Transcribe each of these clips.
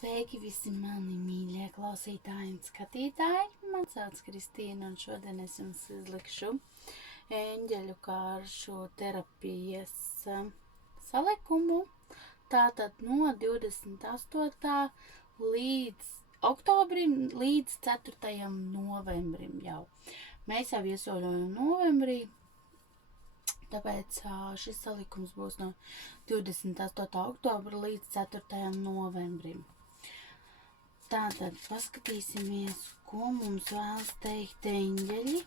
Sveiki visi mani mīļie klausītāji un skatītāji. Man sauc Kristīna un šodien es jums izlikšu eņģeļu kāršu terapijas salikumu. Tātad no 28. līdz oktobrim līdz 4. novembrim jau. Mēs jau iesoļojam novembrī, tāpēc šis salikums būs no 28. oktobra līdz 4. novembrim. Tātad paskatīsimies, ko mums vēlas teikt eņģeļi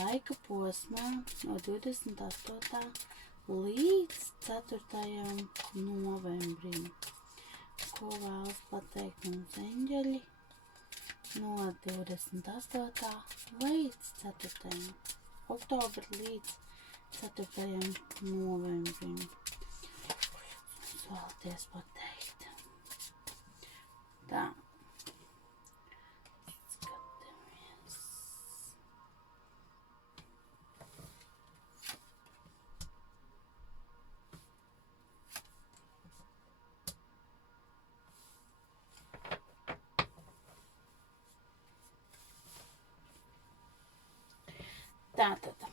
laika posmā no 28. līdz 4. novembrim. Ko vēlas pateikt mums eņģeļi no 28. līdz 4. oktobra līdz 4. novembrim. Mums vēlaties pateikt. Tā. Skatāmies. Tātad.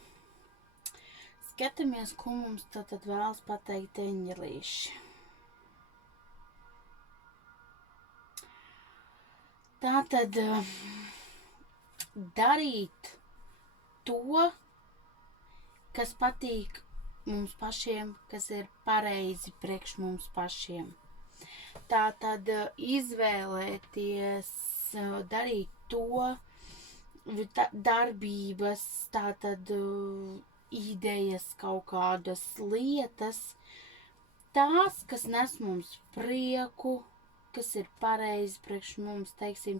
Skatāmies, ko mums tātad vēlas pateikt eņģelīši. Tātad darīt to, kas patīk mums pašiem, kas ir pareizi priekš mums pašiem. Tātad izvēlēties darīt to, darbības, tātad idejas, kaut kādas lietas, tās, kas nes mums prieku, kas ir pareizi priekš mums, teiksim,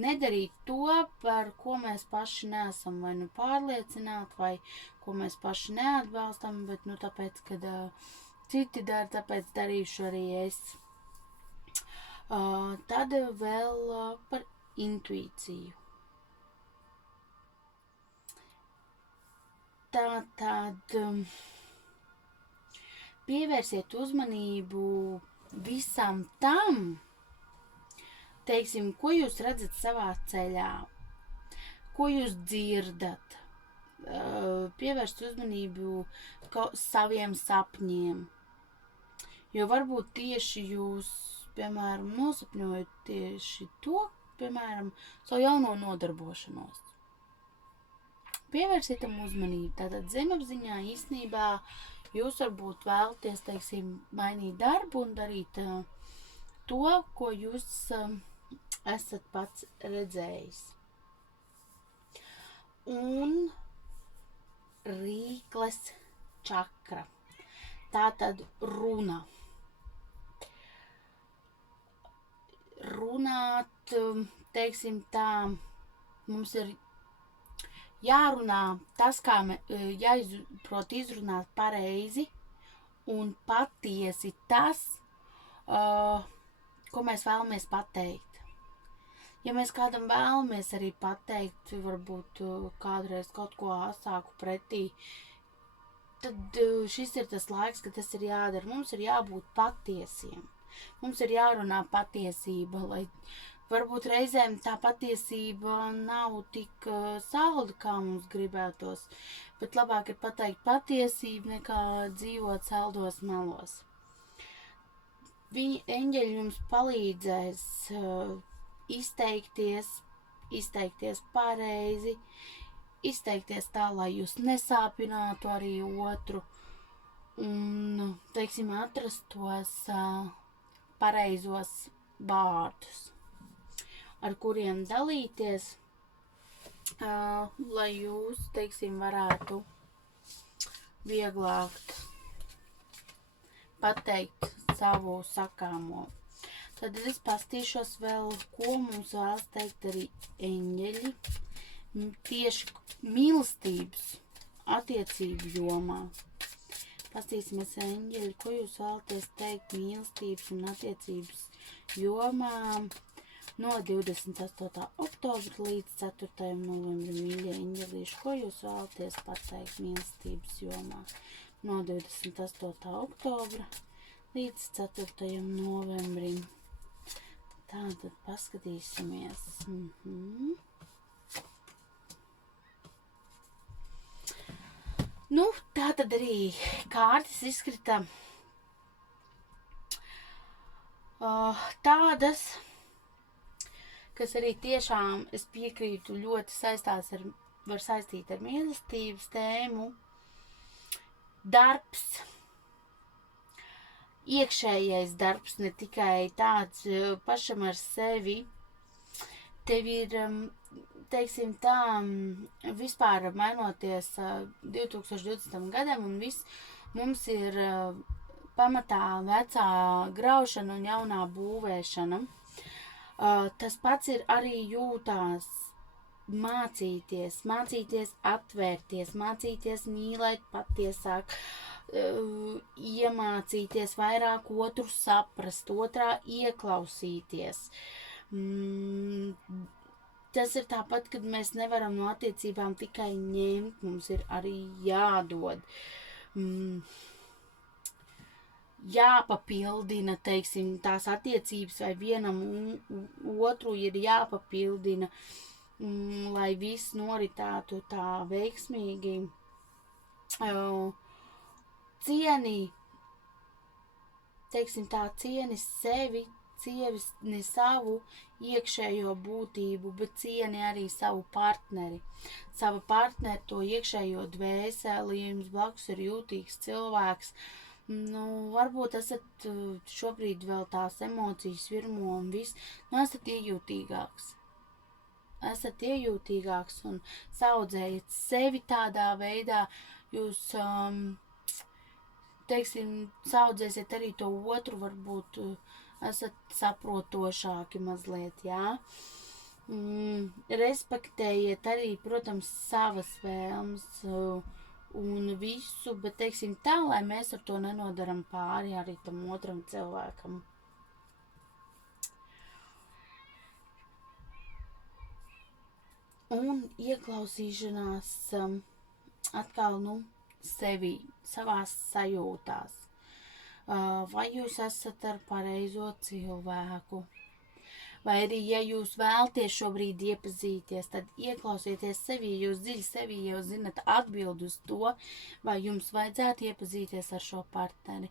nedarīt to, par ko mēs paši neesam vai nu pārliecināti, vai ko mēs paši neatbalstam, bet nu tāpēc, kad citi dara, tāpēc darīšu arī es. Tad vēl par intuīciju. Tātad pievērsiet uzmanību visam tam, teiksim, ko jūs redzat savā ceļā, ko jūs dzirdat, pievērst uzmanību saviem sapņiem, jo varbūt tieši jūs, piemēram, nosapņojat tieši to, piemēram, savu jauno nodarbošanos. Pievērsiet tam uzmanību, tātad zemapziņā īstenībā jūs varbūt vēlaties, teiksim, mainīt darbu un darīt to, ko jūs esat pats redzējis. Un rīkles čakra. Tātad runa. Runāt, teiksim tā, mums ir jārunā tas, kā jāizprot izrunāt pareizi un patiesi tas, ko mēs vēlamies pateikt. Ja mēs kādam vēlamies arī pateikt, varbūt kādreiz kaut ko asāku pretī, tad šis ir tas laiks, kad tas ir jādara. Mums ir jābūt patiesiem. Mums ir jārunā patiesība, lai varbūt reizēm tā patiesība nav tik salda, kā mums gribētos, bet labāk ir pateikt patiesību, nekā dzīvot saldos melos. Viņi eņģeļi jums palīdzēs izteikties pareizi, izteikties tā, lai jūs nesāpinātu arī otru un, teiksim, atrast tos pareizos vārdus, ar kuriem dalīties, lai jūs, teiksim, varētu vieglāk pateikt savu sakāmo. Tad es pastīšos vēl, ko mums vēlas teikt arī eņģeļi tieši mīlestības attiecību jomā. Pastīsimies eņģeļi, ko jūs vēlaties teikt mīlestības un attiecības jomā no 28. oktobra līdz 4. novembrim. Mīļie eņģelīši, ko jūs vēlaties pateikt mīlestības jomā no 28. oktobra līdz 4. novembrim. Tā, tad paskatīsimies. Nu, tā tad arī kārtas izkrita tādas, kas arī tiešām, es piekrītu, ļoti var saistīt ar mīlestības tēmu. Darbs, iekšējais darbs, ne tikai tāds pašam ar sevi. Tev ir, teiksim tā, vispār mainoties 2020. gadam un viss, mums ir pamatā vecā graušana un jaunā būvēšana. Tas pats ir arī jūtās mācīties atvērties, mācīties mīlēt patiesāk, iemācīties vairāk otru saprast, otrā ieklausīties. Tas ir tāpat, kad mēs nevaram no attiecībām tikai ņemt, mums ir arī jādod. Jāpapildina, teiksim, tās attiecības vai vienam otru ir jāpapildina, lai viss noritētu tā veiksmīgi. Cieni sevi, cieni savu iekšējo būtību, bet cieni arī savu partneri. Savu partneri, to iekšējo dvēseli, ja jums blakus ir jūtīgs cilvēks. Varbūt esat šobrīd vēl tās emocijas virmo un viss, esat iejutīgāks. Esat iejutīgāks un saudzējat sevi tādā veidā, jūs, teiksim, saudzēsiet arī to otru, varbūt esat saprotošāki mazliet, jā. Respektējiet arī, protams, savas vēlmes un visu, bet, teiksim tā, lai mēs ar to nenodaram pāri arī tam otram cilvēkam. Un ieklausīšanās atkal, sevi, savās sajūtās. Vai jūs esat ar pareizo cilvēku? Vai arī, ja jūs vēlties šobrīd iepazīties, tad ieklausieties sevi, jūs dziļi sevi jau zinat atbildi uz to, vai jums vajadzētu iepazīties ar šo partneri,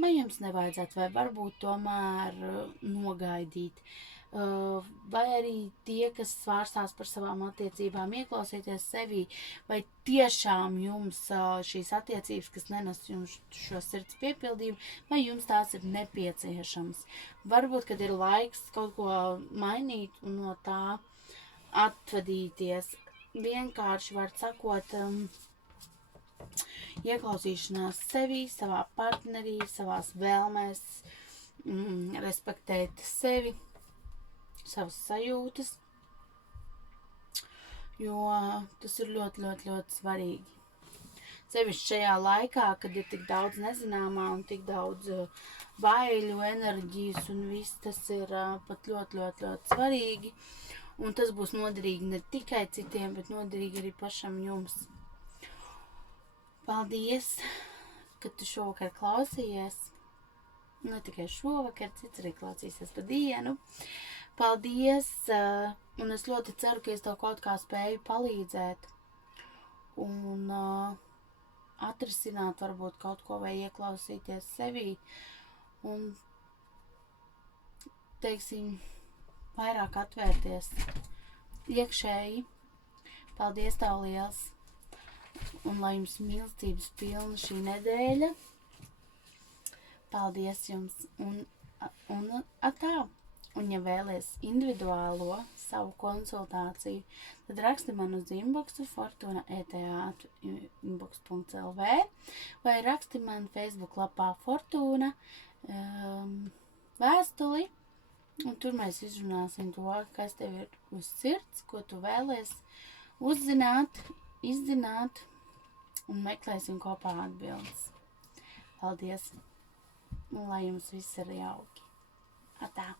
vai jums nevajadzētu, vai varbūt tomēr nogaidīt. Vai arī tie, kas svārstās par savām attiecībām, ieklausieties sevi, vai tiešām jums šīs attiecības, kas nenes jums šo sirds piepildījumu, vai jums tās ir nepieciešams. Varbūt, kad ir laiks kaut ko mainīt un no tā atvadīties. Vienkārši var sakot, ieklausīšanās sevi, savā partnerī, savās vēlmēs, respektēt sevi, savas sajūtas, jo tas ir ļoti, ļoti, ļoti svarīgi. Sevišķi šajā laikā, kad ir tik daudz nezināmā un tik daudz baiļu, enerģijas un viss, tas ir pat ļoti, ļoti, ļoti svarīgi. Un tas būs noderīgi ne tikai citiem, bet noderīgi arī pašam jums. Paldies, ka tu šovakar klausījies. Ne tikai šovakar, cits arī klausīsies pa dienu. Paldies, un es ļoti ceru, ka es tev kaut kā spēju palīdzēt un atrisināt varbūt kaut ko vai ieklausīties sevī un, teiksim, vairāk atvērties iekšēji. Paldies tev liels, un lai jums mīlestības pilna šī nedēļa. Paldies jums, un tā. Un, ja vēlies individuālo savu konsultāciju, tad raksti man uz inboxu fortuna@inbox.lv vai raksti man Facebook lapā Fortuna vēstuli, un tur mēs izrunāsim to, kas tev ir uz sirds, ko tu vēlies uzzināt, izzināt, un meklēsim kopā atbildes. Paldies, un lai jums viss ir jauki. Atā!